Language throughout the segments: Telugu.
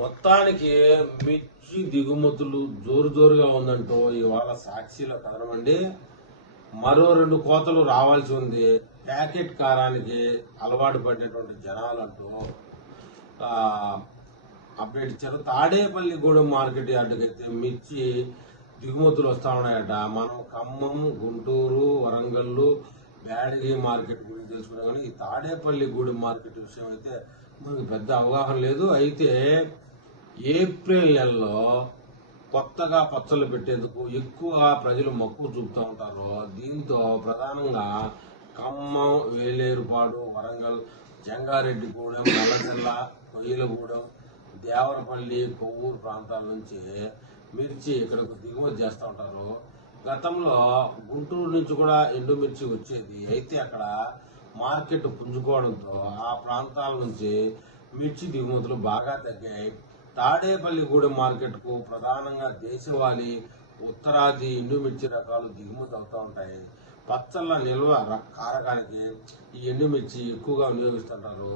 మొత్తానికి మిర్చి దిగుమతులు జోరుగా ఉందంటూ ఇవాళ సాక్షిలో కదనమండి. మరో 2 కోతలు రావాల్సి ఉంది. ప్యాకెట్ కారానికి అలవాటు పడినటువంటి జనాలంటూ అప్డేట్ ఇచ్చారు. తాడేపల్లిగూడెం మార్కెట్ యార్డుకైతే మిర్చి దిగుమతులు వస్తా ఉన్నాయట. మనం ఖమ్మం, గుంటూరు, వరంగల్, బ్యాడగి మార్కెట్ గురించి తెలుసుకున్నాం. కానీ ఈ తాడేపల్లిగూడెం మార్కెట్ విషయం అయితే మనకు పెద్ద అవగాహన లేదు. అయితే ఏప్రిల్ నెలలో కొత్తగా పచ్చళ్ళు పెట్టేందుకు ఎక్కువ ప్రజలు మక్కువ చూపుతూ ఉంటారు. దీంతో ప్రధానంగా ఖమ్మం, వేలేరుపాడు, వరంగల్, జంగారెడ్డిగూడెం, నల్లచెల్ల, కొయ్యలగూడెం, దేవరపల్లి, కొవ్వూరు ప్రాంతాల నుంచి మిర్చి ఇక్కడకు దిగుమతి చేస్తూ ఉంటారు. గతంలో గుంటూరు నుంచి కూడా ఎండుమిర్చి వచ్చేది. అయితే అక్కడ మార్కెట్ పుంజుకోవడంతో ఆ ప్రాంతాల నుంచి మిర్చి దిగుమతులు బాగా తగ్గాయి. తాడేపల్లిగూడెం మార్కెట్కు ప్రధానంగా దేశవాళీ, ఉత్తరాది ఎండుమిర్చి రకాలు దిగుమతి అవుతూ ఉంటాయి. పచ్చళ్ళ నిల్వ కారకానికి ఈ ఎండుమిర్చి ఎక్కువగా వినియోగిస్తుంటారు.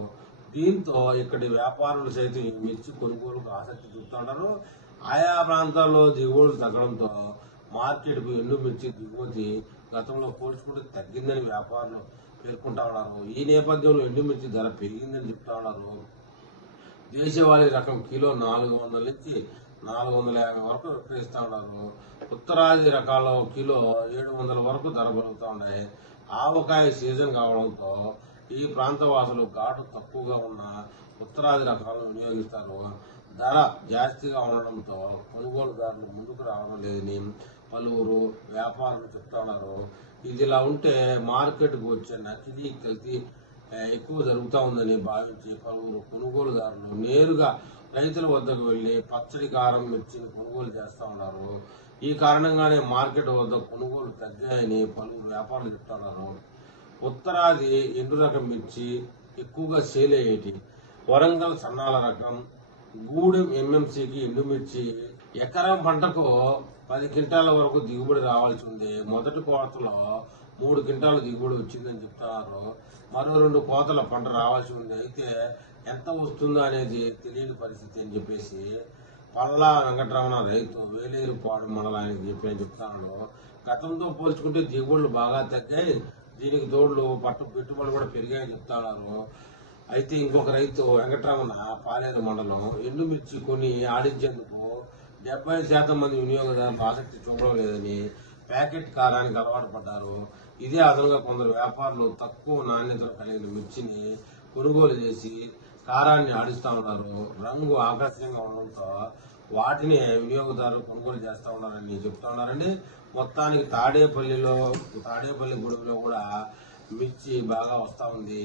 దీంతో ఇక్కడి వ్యాపారులు సైతం ఈ మిర్చి కొనుగోలుకు ఆసక్తి చూపుతుంటారు. ఆయా ప్రాంతాల్లో దిగుబడులు తగ్గడంతో మార్కెట్కు ఎండుమిర్చి దిగుమతి గతంలో పోల్చుకుంటే తగ్గిందని వ్యాపారులు పేర్కొంటా ఉన్నారు. ఈ నేపథ్యంలో ఎండుమిర్చి ధర పెరిగిందని చెప్తా ఉన్నారు. దేశవాళీ రకం కిలో 400 నుంచి 450 వరకు విక్రయిస్తూ ఉన్నారు. ఉత్తరాది రకాల కిలో 700 వరకు ధర పలుకుతూ ఉన్నాయి. ఆవకాయ సీజన్ కావడంతో ఈ ప్రాంత వాసులు ఘాటు తక్కువగా ఉన్న ఉత్తరాది రకాలను వినియోగిస్తారు. ధర జాస్తిగా ఉండడంతో కొనుగోలుదారులు ముందుకు రావడం లేదని పలువురు వ్యాపారులు చెప్తా ఉన్నారు. ఇదిలా ఉంటే మార్కెట్కు వచ్చే నకిలీ కల్తీ ఎక్కువ జరుగుతూ ఉందని భావించి పలువురు కొనుగోలుదారులు నేరుగా రైతుల వద్దకు వెళ్లి పచ్చడి, కారం, మిర్చిని కొనుగోలు చేస్తూ ఉన్నారు. ఈ కారణంగానే మార్కెట్ వద్ద కొనుగోలు తగ్గాయని పలువురు వ్యాపారులు చెప్తున్నారు. ఉత్తరాది ఎండు రకం మిర్చి ఎక్కువగా సేల్ అయ్యేటి. వరంగల్ సన్నాల రకం, గూడెం ఎంఎంసీకి ఎండుమిర్చి ఎకరం పంటకు 10 క్వింటాల వరకు దిగుబడి రావాల్సి ఉంది. మొదటి కోతలో 3 క్వింటాల దిగుబడి వచ్చిందని చెప్తున్నారు. మరో 2 కోతల పంట రావాల్సి ఉంది. అయితే ఎంత వస్తుందో అనేది తెలియని పరిస్థితి అని చెప్పేసి పల్లా వెంకటరమణ రైతు వేలేరుపాడు మండలానికి చెప్తాను. గతంతో పోల్చుకుంటే దిగుబడులు బాగా తగ్గాయి. దీనికి తోడులు పెట్టుబడులు కూడా పెరిగాయని చెప్తా ఉన్నారు. అయితే ఇంకొక రైతు వెంకటరమణ పాలేరు మండలం ఎండుమిర్చి కొని ఆడించేందుకు 70% మంది వినియోగదారులు ఆసక్తి చూపడం లేదని ప్యాకెట్ కారానికి అలవాటు పడ్డారు. ఇదే అదనంగా కొందరు వ్యాపారులు తక్కువ నాణ్యత కలిగిన మిర్చిని కొనుగోలు చేసి కారాన్ని ఆడిస్తూ ఉన్నారు. రంగు ఆకర్షణీయంగా ఉండడంతో వాటిని వినియోగదారులు కొనుగోలు చేస్తూ ఉన్నారని చెప్తా ఉన్నారండి. మొత్తానికి తాడేపల్లిగూడెంలో కూడా మిర్చి బాగా వస్తూ ఉంది.